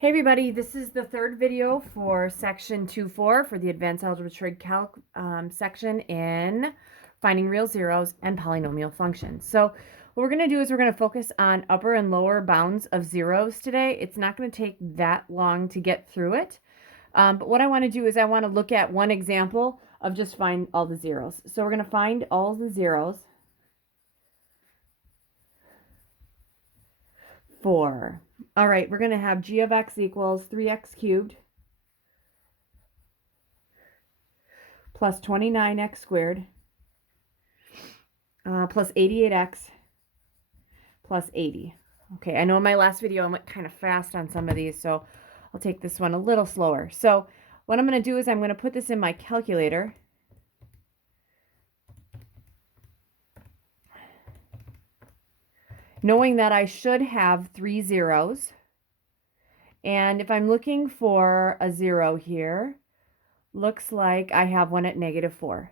Hey everybody, this is the third video for section 2.4 for the Advanced Algebra PreCalc section in finding real zeros and polynomial functions. So what we're going to do is we're going to focus on upper and lower bounds of zeros today. It's not going to take that long to get through it. But what I want to do is I want to look at one example of just find all the zeros. So we're going to find all the zeros for, all right, we're going to have g of x equals 3x cubed plus 29x squared plus 88x plus 80. Okay, I know in my last video I went kind of fast on some of these, so I'll take this one a little slower. So what I'm going to do is I'm going to put this in my calculator. Knowing that I should have 3 zeros. And if I'm looking for a 0 here, looks like I have one at -4.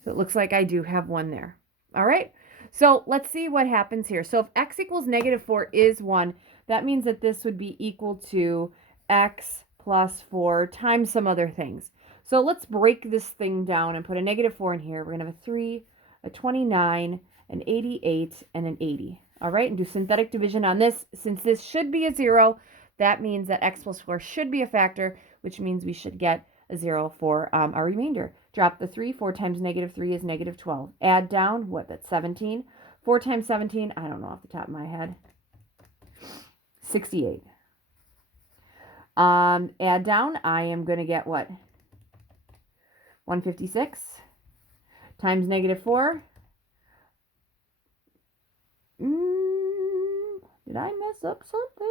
So it looks like I do have one there. All right, so let's see what happens here. So if x equals -4 is 1, that means that this would be equal to x plus 4 times some other things. So let's break this thing down and put a -4 in here. We're going to have a 3, a 29, an 88, and an 80. All right, and do synthetic division on this. Since this should be a 0, that means that x plus 4 should be a factor, which means we should get a 0 for our remainder. Drop the 3. 4 times -3 is -12. Add down, what, that's 17. 4 times 17, I don't know off the top of my head. 68. Add down, I am going to get what? 156 times -4. Did I mess up something?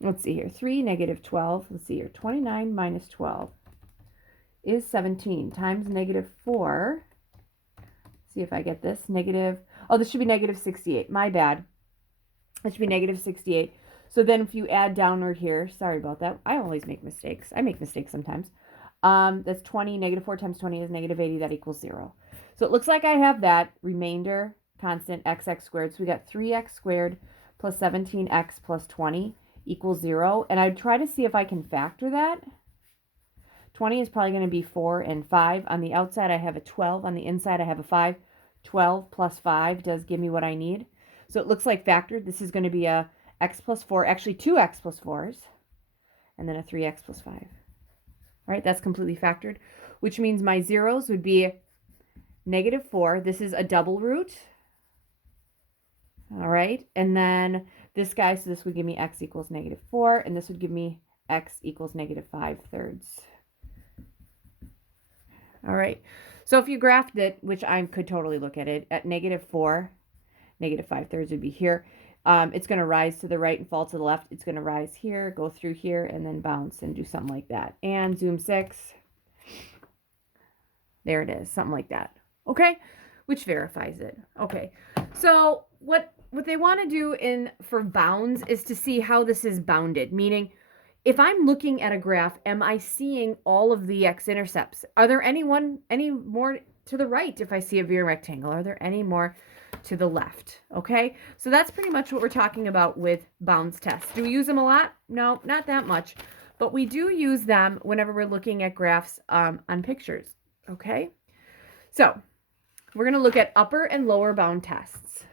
Let's see here. 3, -12. Let's see here. 29 minus 12 is 17 times -4. See if I get this. Oh, this should be -68. My bad. It should be -68. So then if you add downward here, sorry about that. I always make mistakes. I make mistakes sometimes. That's 20. -4 times 20 is -80. That equals 0. So it looks like I have that remainder constant xx squared. So we got 3x squared plus 17x plus 20 equals 0. And I'd try to see if I can factor that. 20 is probably going to be 4 and 5. On the outside, I have a 12. On the inside, I have a 5. 12 plus 5 does give me what I need. So it looks like factored. This is going to be a x plus 4, actually 2x plus 4s, and then a 3x plus 5. All right, that's completely factored, which means my zeros would be -4. This is a double root. All right, and then this guy, so this would give me x equals -4, and this would give me x equals -5/3. All right, so if you graphed it, which I could totally look at it, at -4, -5/3 would be here. It's going to rise to the right and fall to the left. It's going to rise here, go through here, and then bounce and do something like that. And zoom 6. There it is, something like that. Okay, which verifies it. Okay, so what they want to do for bounds is to see how this is bounded, meaning if I'm looking at a graph, am I seeing all of the x-intercepts? Are there any more to the right if I see a V rectangle? Are there any more to the left? Okay, so that's pretty much what we're talking about with bounds tests. Do we use them a lot? No, not that much, but we do use them whenever we're looking at graphs on pictures. Okay, so we're going to look at upper and lower bound tests.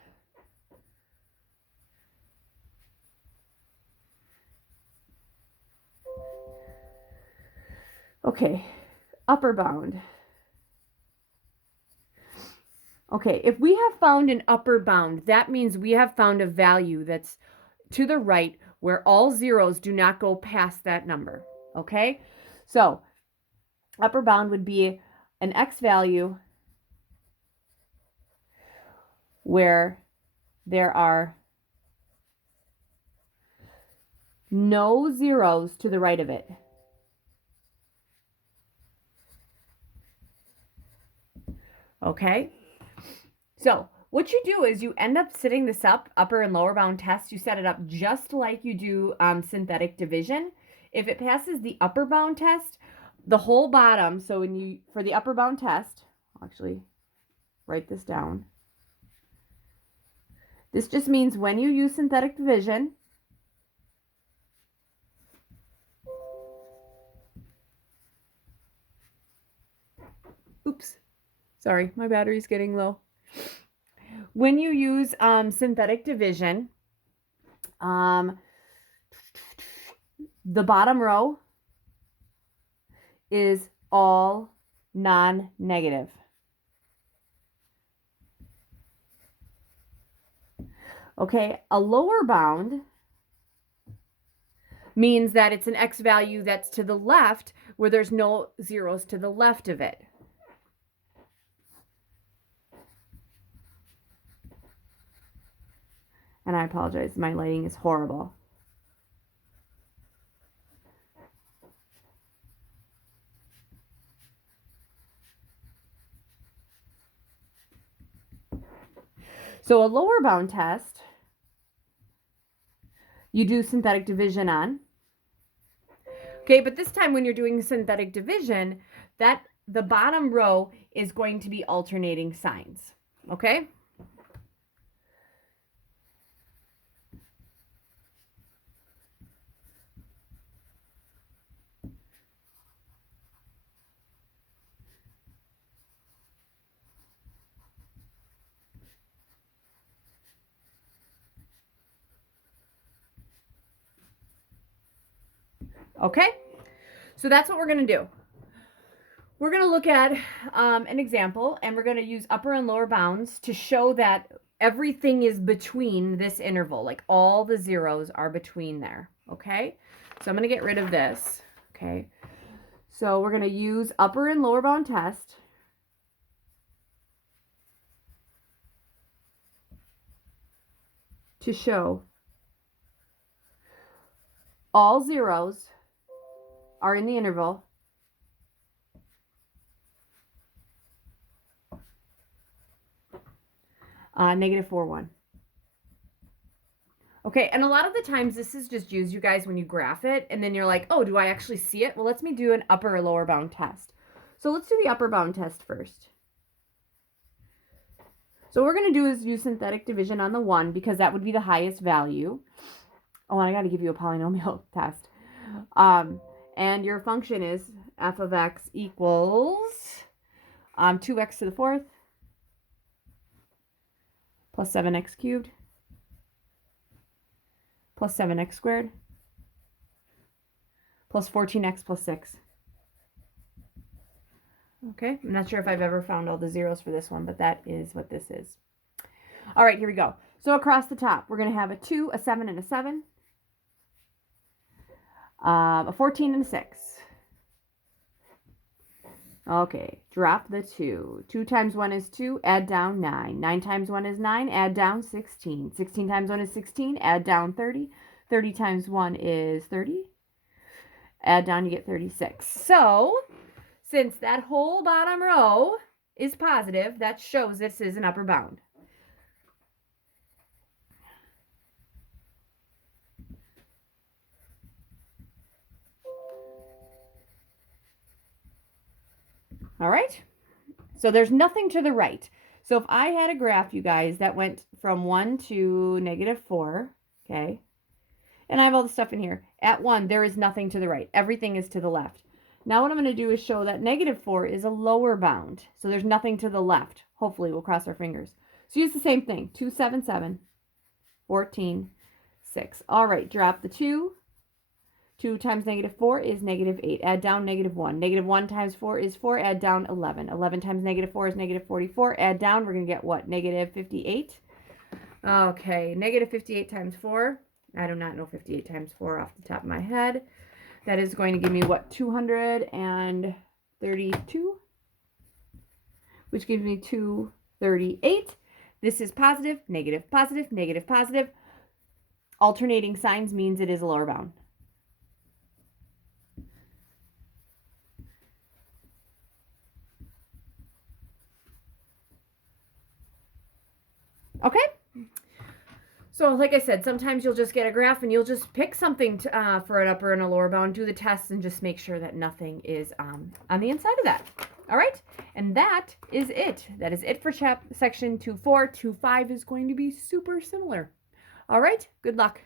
Okay, upper bound. Okay, if we have found an upper bound, that means we have found a value that's to the right where all zeros do not go past that number. Okay, so upper bound would be an x value where there are no zeros to the right of it. Okay, so what you do is you end up setting this up, upper and lower bound test. You set it up just like you do synthetic division. If it passes the upper bound test, the whole bottom, so for the upper bound test, I'll actually write this down. This just means when you use synthetic division, oops, sorry, my battery's getting low. When you use synthetic division, the bottom row is all non-negative. Okay, a lower bound means that it's an x value that's to the left where there's no zeros to the left of it. And I apologize, my lighting is horrible. So a lower bound test, you do synthetic division on. Okay, but this time when you're doing synthetic division, that the bottom row is going to be alternating signs. Okay? Okay, so that's what we're going to do. We're going to look at an example, and we're going to use upper and lower bounds to show that everything is between this interval, like all the zeros are between there. Okay, so I'm going to get rid of this. Okay, so we're going to use upper and lower bound test to show all zeros are in the interval -4, 1. Okay, and a lot of the times this is just used, you guys, when you graph it, and then you're like, oh, do I actually see it? Well, let me do an upper or lower bound test. So let's do the upper bound test first. So what we're going to do is use synthetic division on the 1 because that would be the highest value. Oh, and I got to give you a polynomial test. And your function is f of x equals 2x to the 4th plus 7x cubed plus 7x squared plus 14x plus 6. Okay, I'm not sure if I've ever found all the zeros for this one, but that is what this is. All right, here we go. So across the top, we're going to have a 2, a 7, and a 7. A 14 and a 6. Okay, drop the 2. 2 times 1 is 2, add down 9. 9 times 1 is 9, add down 16. 16 times 1 is 16, add down 30. 30 times 1 is 30. Add down, you get 36. So, since that whole bottom row is positive, that shows this is an upper bound. All right, so there's nothing to the right. So if I had a graph, you guys, that went from 1 to -4, okay, and I have all the stuff in here. At 1, there is nothing to the right. Everything is to the left. Now what I'm going to do is show that -4 is a lower bound. So there's nothing to the left. Hopefully, we'll cross our fingers. So use the same thing. 2, 7, 7, 14, 6. All right, drop the 2. 2 times -4 is -8. Add down -1. -1 times 4 is 4. Add down 11. 11 times -4 is -44. Add down, we're going to get what? -58. Okay, -58 times 4. I do not know 58 times 4 off the top of my head. That is going to give me what? 232, which gives me 238. This is positive, negative, positive, negative, positive. Alternating signs means it is a lower bound. Okay, so like I said, sometimes you'll just get a graph and you'll just pick something to, for an upper and a lower bound, do the test, and just make sure that nothing is on the inside of that. All right, and that is it. That is it for section 2.4. 2.5 is going to be super similar. All right, good luck.